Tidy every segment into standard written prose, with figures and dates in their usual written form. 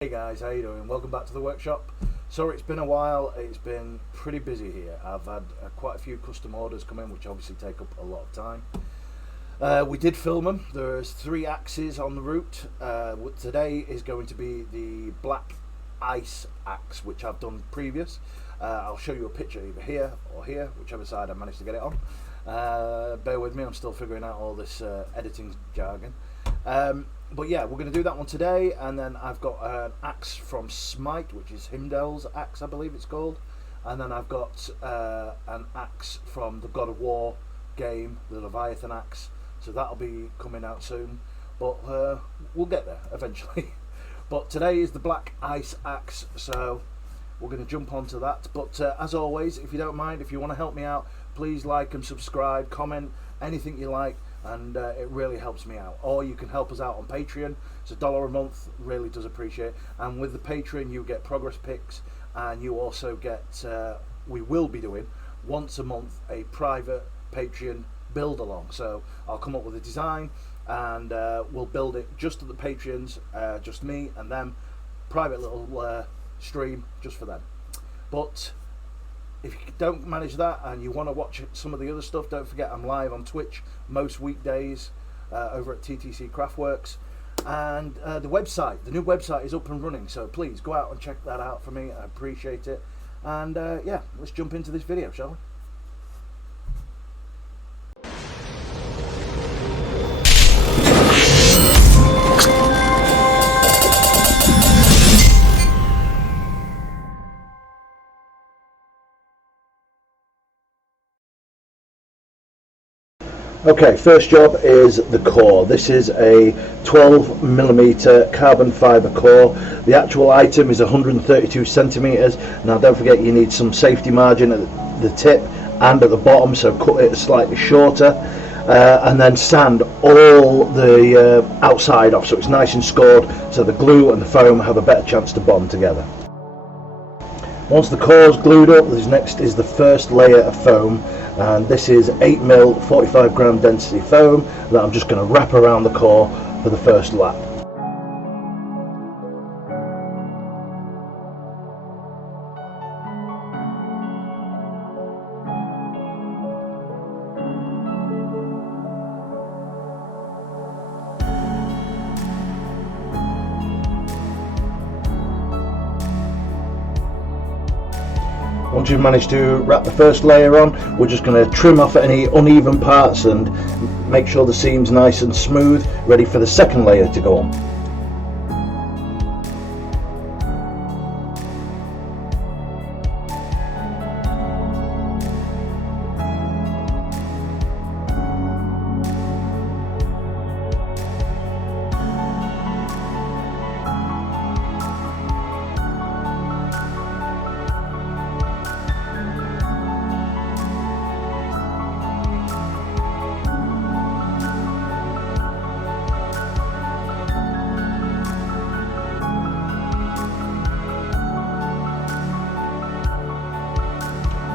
Hey guys, how you doing? Welcome back to the workshop. Sorry it's been a while, it's been pretty busy here. I've had quite a few custom orders come in which obviously take up a lot of time. We did film them. There's 3 axes on the route. Today is going to be the black ice axe which I've done previous. I'll show you a picture either here or here, whichever side I managed to get it on. Bear with me, I'm still figuring out all this editing jargon. But yeah, we're going to do that one today, and then I've got an axe from Smite, which is Himdall's axe, I believe it's called, and then I've got an axe from the God of War game, the Leviathan axe, so that'll be coming out soon, but we'll get there eventually. But today is the black ice axe, so we're going to jump onto that. But as always, if you don't mind, if you want to help me out, please like and subscribe, comment, anything you like, and it really helps me out. Or you can help us out on Patreon. It's $1 a month, really does appreciate it. And with the Patreon you get progress pics, and you also get we will be doing once a month a private Patreon build along. So I'll come up with a design and we'll build it just to the Patreons, just me and them, private little stream just for them. But if you don't manage that and you want to watch some of the other stuff, don't forget I'm live on Twitch most weekdays over at TTC Craftworks. And the new website is up and running, so please go out and check that out for me. I appreciate it. And yeah, let's jump into this video, shall we? Okay, first job is the core. This is a 12mm carbon fibre core. The actual item is 132 centimetres. Now don't forget you need some safety margin at the tip and at the bottom, so cut it slightly shorter. And then sand all the outside off so it's nice and scored, so the glue and the foam have a better chance to bond together. Once the core is glued up, this next is the first layer of foam, and this is 8mm 45 gram density foam that I'm just going to wrap around the core for the first lap. Once you've managed to wrap the first layer on, we're just going to trim off any uneven parts and make sure the seam's nice and smooth, ready for the second layer to go on.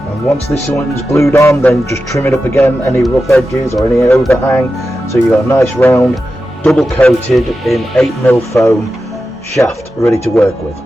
And once this one's glued on, then just trim it up again, any rough edges or any overhang, so you've got a nice round double coated in 8mm foam shaft ready to work with.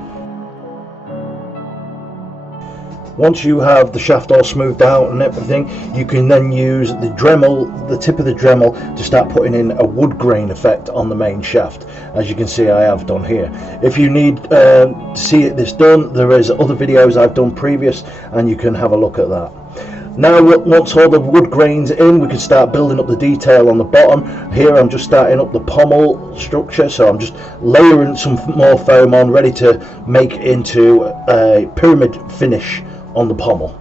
Once you have the shaft all smoothed out and everything, you can then use the Dremel, the tip of the Dremel, to start putting in a wood grain effect on the main shaft, as you can see I have done here. If you need to see this done, there is other videos I've done previous and you can have a look at that. Now once all the wood grain's in, we can start building up the detail on the bottom. Here I'm just starting up the pommel structure, so I'm just layering some more foam on, ready to make it into a pyramid finish on the pommel.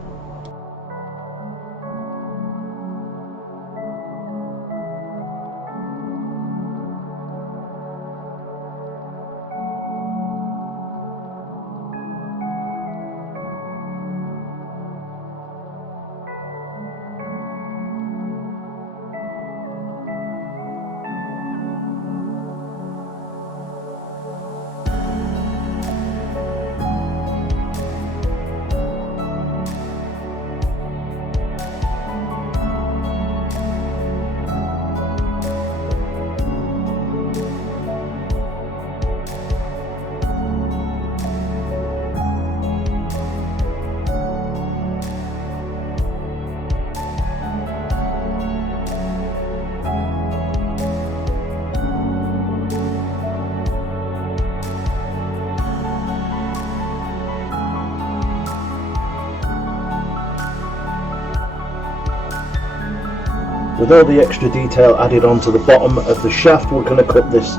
With all the extra detail added onto the bottom of the shaft, we're going to cut this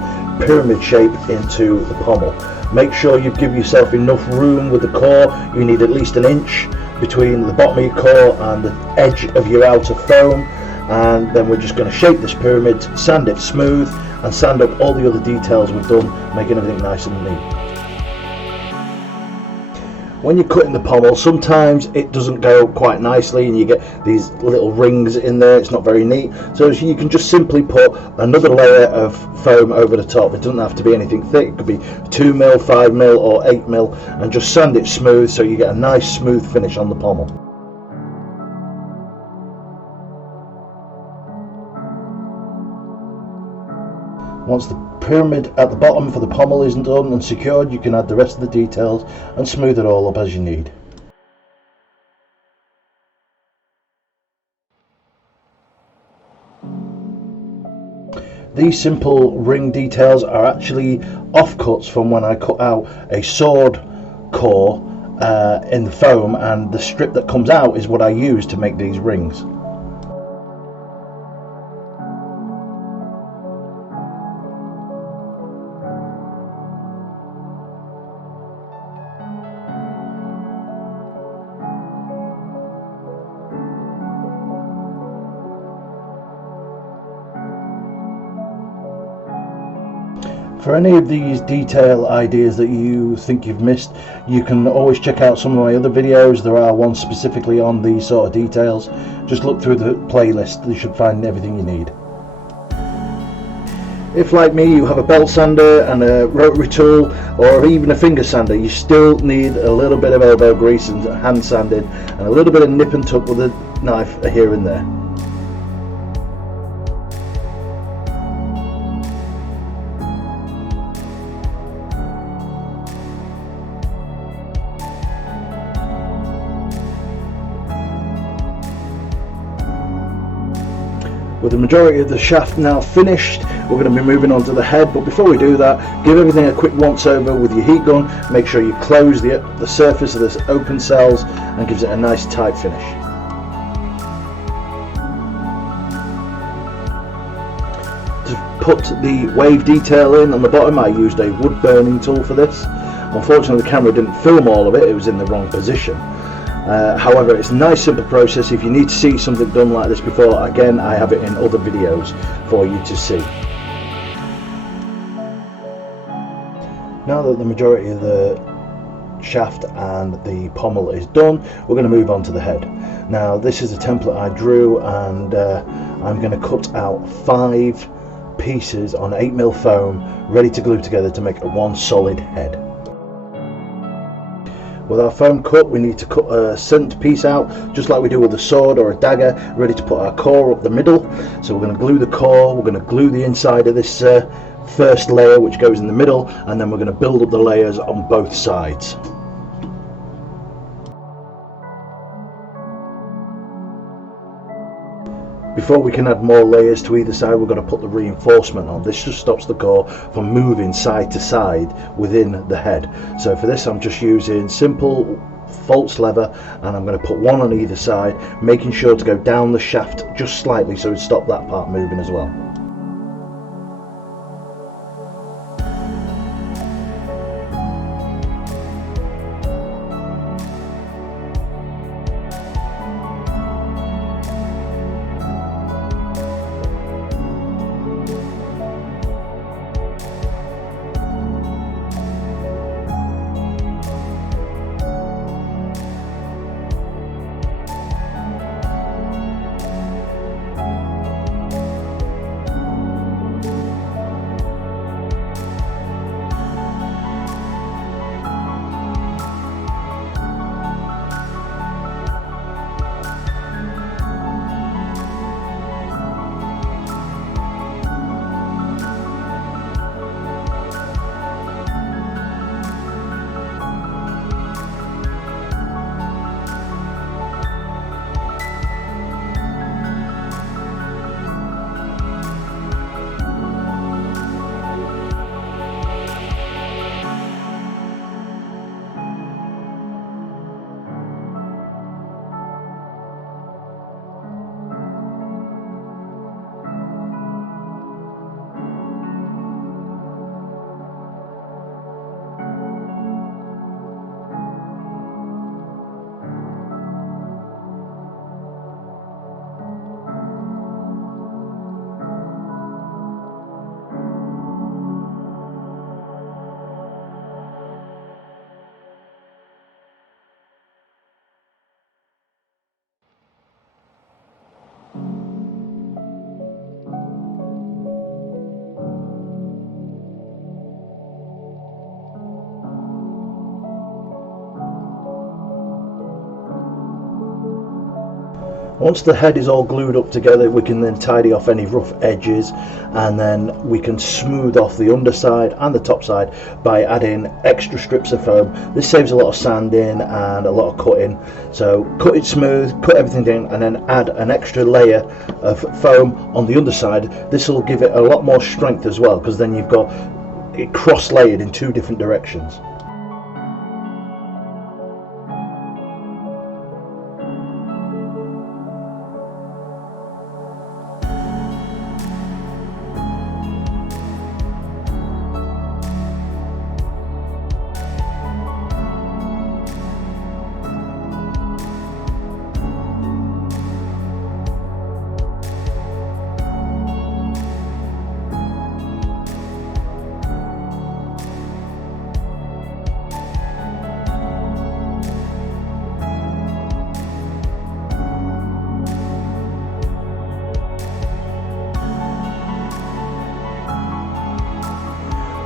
pyramid shape into the pommel. Make sure you give yourself enough room with the core. You need at least an inch between the bottom of your core and the edge of your outer foam, and then we're just going to shape this pyramid, sand it smooth, and sand up all the other details we've done, making everything nice and neat. When you're cutting the pommel, sometimes it doesn't go quite nicely and you get these little rings in there. It's not very neat, so you can just simply put another layer of foam over the top. It doesn't have to be anything thick. It could be 2mm, 5mm or 8mm, and just sand it smooth so you get a nice smooth finish on the pommel. Once the pyramid at the bottom for the pommel is done and secured, you can add the rest of the details and smooth it all up as you need. These simple ring details are actually offcuts from when I cut out a sword core in the foam, and the strip that comes out is what I use to make these rings. For any of these detail ideas that you think you've missed, you can always check out some of my other videos. There are ones specifically on these sort of details. Just look through the playlist, you should find everything you need. If, like me, you have a belt sander and a rotary tool or even a finger sander, you still need a little bit of elbow grease and hand sanding and a little bit of nip and tuck with a knife here and there. With the majority of the shaft now finished, we're going to be moving on to the head, but before we do that, give everything a quick once over with your heat gun. Make sure you close the surface of this open cells and gives it a nice tight finish. To put the wave detail in on the bottom, I used a wood burning tool for this. Unfortunately, the camera didn't film all of it, it was in the wrong position. However, it's a nice simple process. If you need to see something done like this before, again, I have it in other videos for you to see. Now that the majority of the shaft and the pommel is done, we're going to move on to the head. Now, this is a template I drew, and I'm going to cut out 5 pieces on 8mm foam ready to glue together to make one solid head. With our foam cut, we need to cut a centre piece out, just like we do with a sword or a dagger, ready to put our core up the middle. So we're going to glue the core, we're going to glue the inside of this first layer which goes in the middle, and then we're going to build up the layers on both sides. Before we can add more layers to either side, we're going to put the reinforcement on. This just stops the core from moving side to side within the head. So for this, I'm just using simple false lever, and I'm going to put one on either side, making sure to go down the shaft just slightly so it stops that part moving as well. Once the head is all glued up together, we can then tidy off any rough edges, and then we can smooth off the underside and the top side by adding extra strips of foam. This saves a lot of sanding and a lot of cutting, so cut it smooth, cut everything in, and then add an extra layer of foam on the underside. This will give it a lot more strength as well, because then you've got it cross layered in two different directions.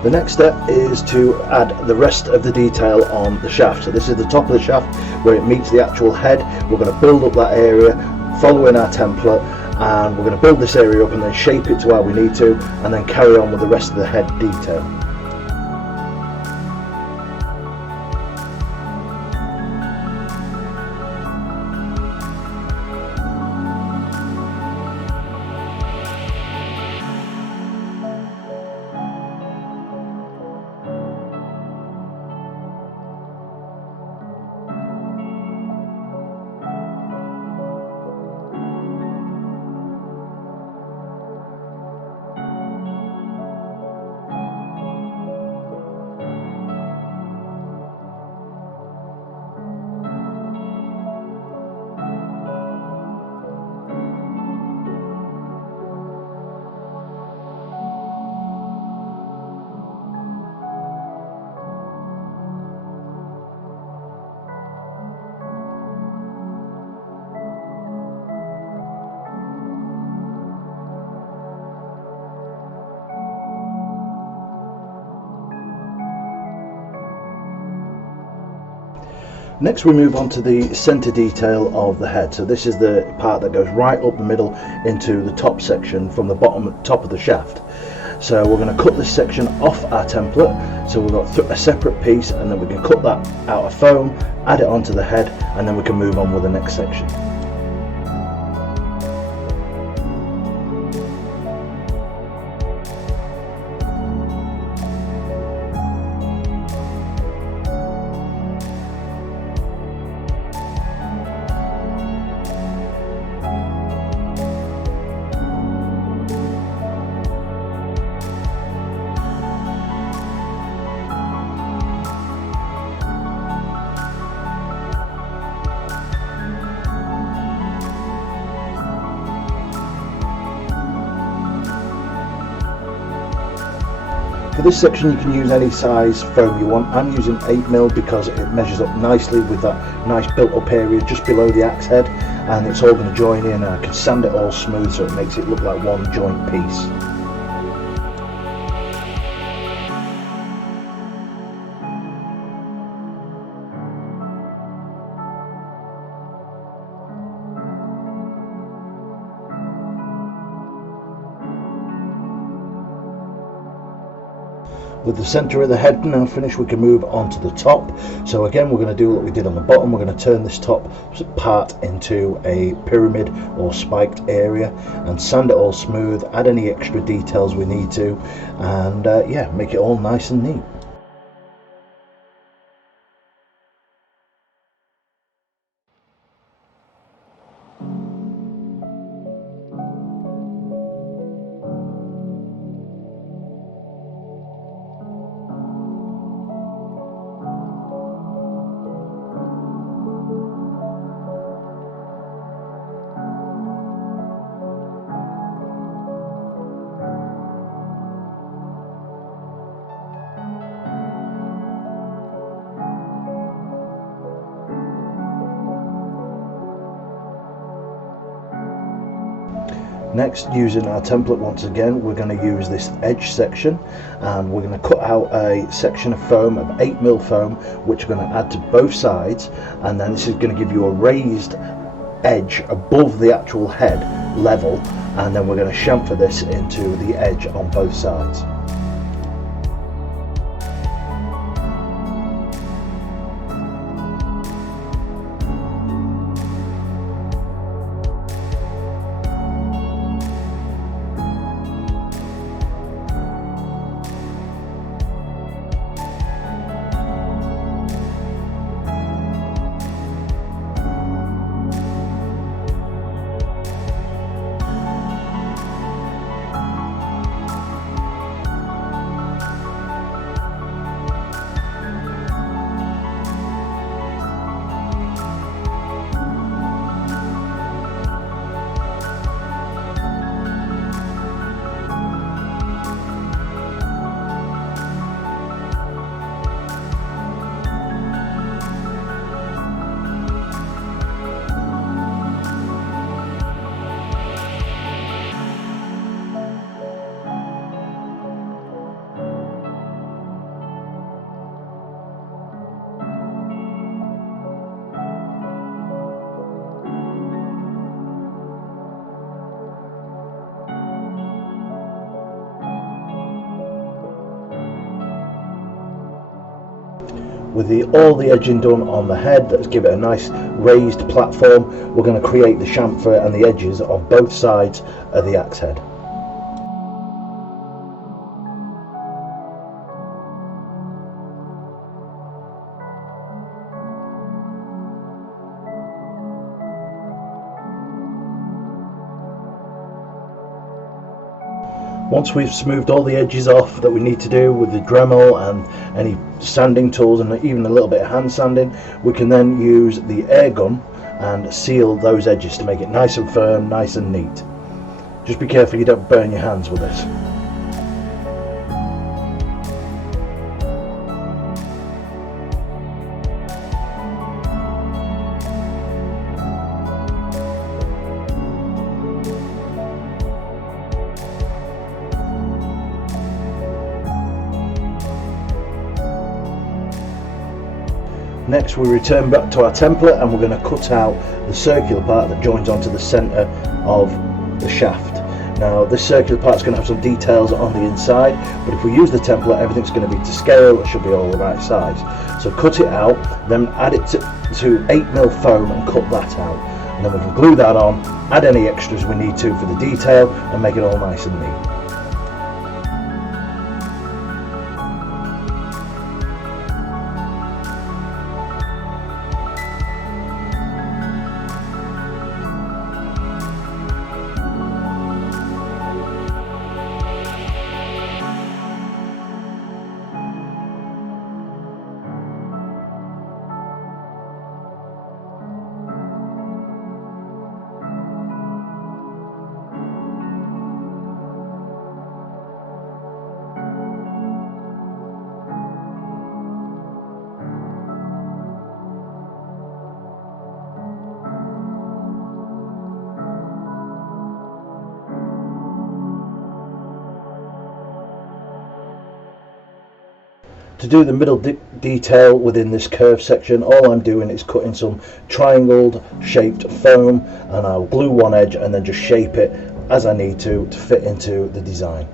The next step is to add the rest of the detail on the shaft. So this is the top of the shaft where it meets the actual head. We're going to build up that area following our template, and we're going to build this area up and then shape it to where we need to, and then carry on with the rest of the head detail. Next we move on to the center detail of the head. So this is the part that goes right up the middle into the top section from the top of the shaft. So we're going to cut this section off our template, so we've got a separate piece, and then we can cut that out of foam, add it onto the head, and then we can move on with the next section. For this section you can use any size foam you want. I'm using 8mm because it measures up nicely with that nice built up area just below the axe head, and it's all going to join in, and I can sand it all smooth so it makes it look like one joint piece. With the centre of the head now finished, we can move on to the top. So again, we're going to do what we did on the bottom. We're going to turn this top part into a pyramid or spiked area and sand it all smooth, add any extra details we need to, and yeah, make it all nice and neat. Next, using our template once again, we're going to use this edge section, and we're going to cut out a section of foam, of 8mm foam, which we're going to add to both sides, and then this is going to give you a raised edge above the actual head level, and then we're going to chamfer this into the edge on both sides. With all the edging done on the head, let's give it a nice raised platform. We're going to create the chamfer and the edges of both sides of the axe head. Once we've smoothed all the edges off that we need to do with the Dremel and any sanding tools and even a little bit of hand sanding, we can then use the air gun and seal those edges to make it nice and firm, nice and neat. Just be careful you don't burn your hands with this. Next we return back to our template and we're going to cut out the circular part that joins onto the centre of the shaft. Now this circular part is going to have some details on the inside, but if we use the template everything's going to be to scale, it should be all the right size. So cut it out, then add it to 8mm foam and cut that out. And then we can glue that on, add any extras we need to for the detail and make it all nice and neat. To do the middle detail within this curve section, all I'm doing is cutting some triangled shaped foam, and I'll glue one edge and then just shape it as I need to fit into the design.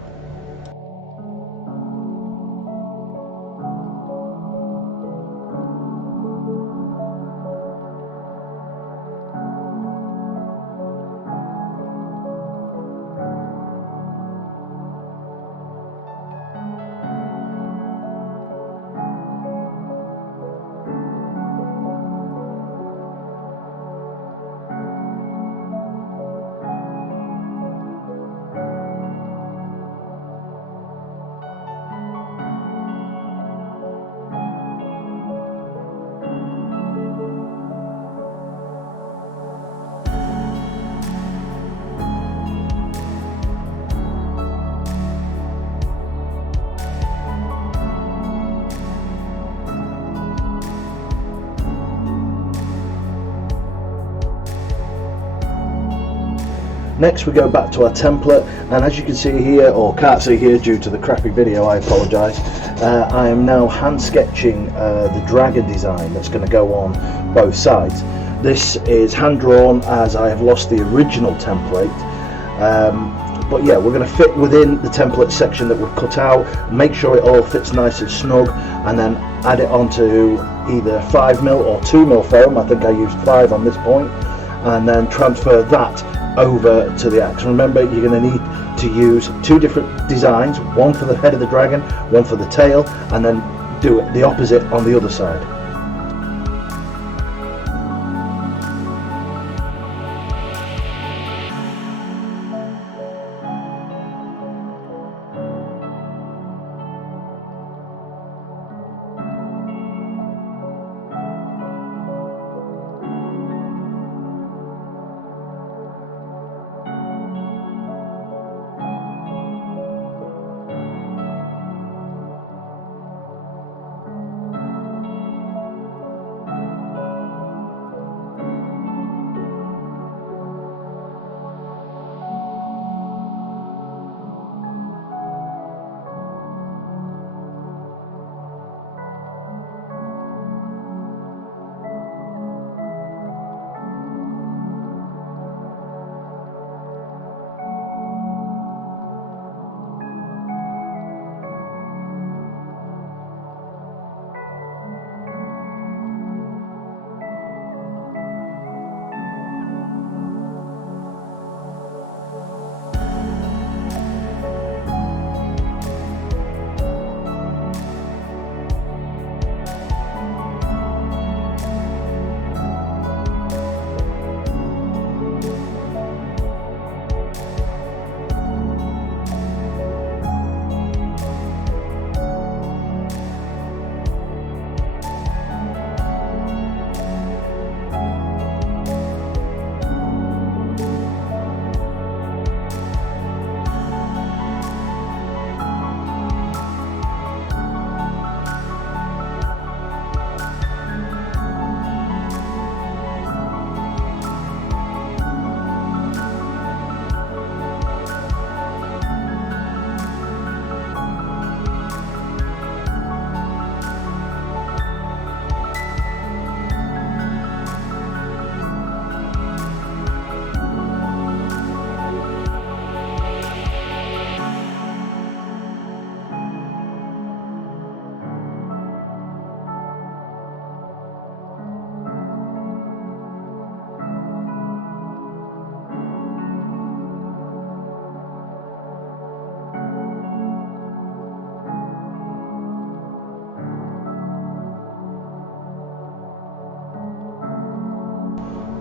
Next we go back to our template, and as you can see here, or can't see here due to the crappy video, I apologise, I am now hand sketching the dragon design that's going to go on both sides. This is hand drawn as I have lost the original template. But yeah, we're going to fit within the template section that we've cut out, make sure it all fits nice and snug, and then add it onto either 5mm or 2mm foam. I think I used 5 on this point, and then transfer that over to the axe. Remember, you're going to need to use 2 different designs, one for the head of the dragon, one for the tail, and then do it the opposite on the other side.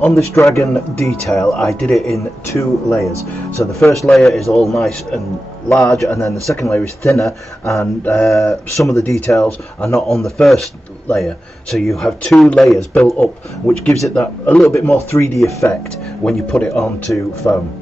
On this dragon detail, I did it in 2 layers. So the first layer is all nice and large, and then the second layer is thinner, and some of the details are not on the first layer. So you have 2 layers built up, which gives it that a little bit more 3D effect when you put it onto foam.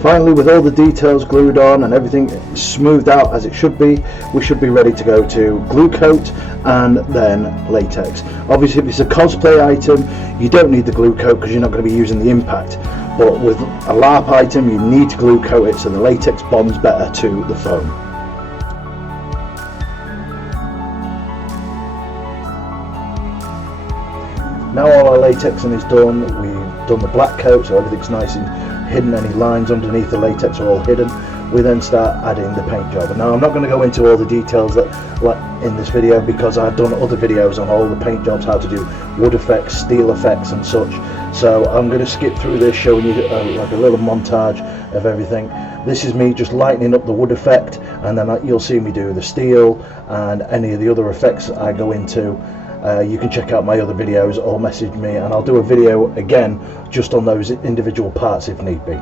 Finally, with all the details glued on and everything smoothed out as it should be, we should be ready to go to glue coat and then latex. Obviously, if it's a cosplay item, you don't need the glue coat because you're not going to be using the impact. But with a LARP item, you need to glue coat it so the latex bonds better to the foam. Now all our latexing is done, we've done the black coat so everything's nice and hidden, any lines underneath the latex are all hidden. we then start adding the paint job. Now I'm not going to go into all the details that in this video, because I've done other videos on all the paint jobs, how to do wood effects, steel effects and such. So I'm going to skip through this, showing you like a little montage of everything. This is me just lightening up the wood effect, and then you'll see me do the steel and any of the other effects that I go into. You can check out my other videos or message me, and I'll do a video again just on those individual parts if need be.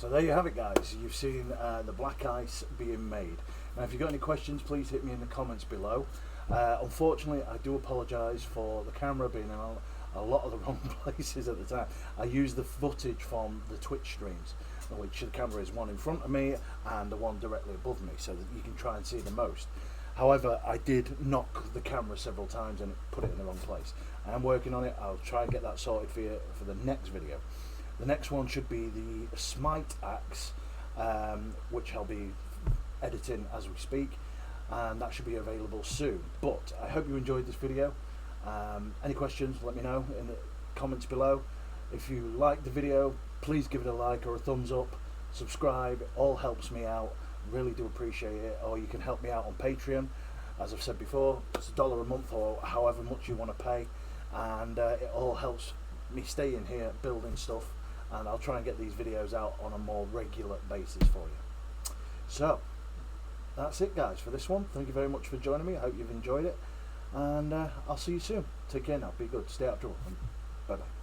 So there you have it, guys. You've seen the black ice being made. Now if you've got any questions, please hit me in the comments below. Unfortunately, I do apologise for the camera being in a lot of the wrong places at the time. I used the footage from the Twitch streams, which the camera is one in front of me and the one directly above me, so that you can try and see the most. However, I did knock the camera several times and put it in the wrong place. I am working on it. I'll try and get that sorted for you for the next video. The next one should be the Smite axe, which I'll be editing as we speak, and that should be available soon. But I hope you enjoyed this video. Any questions, let me know in the comments below. If you like the video, please give it a like or a thumbs up. Subscribe, it all helps me out. Really do appreciate it. Or you can help me out on Patreon. As I've said before, it's $1 a month or however much you want to pay, and it all helps me stay in here building stuff, and I'll try and get these videos out on a more regular basis for you. So that's it, guys, for this one. Thank you very much for joining me. I hope you've enjoyed it, and I'll see you soon. Take care now, be good, stay out of trouble, and bye bye.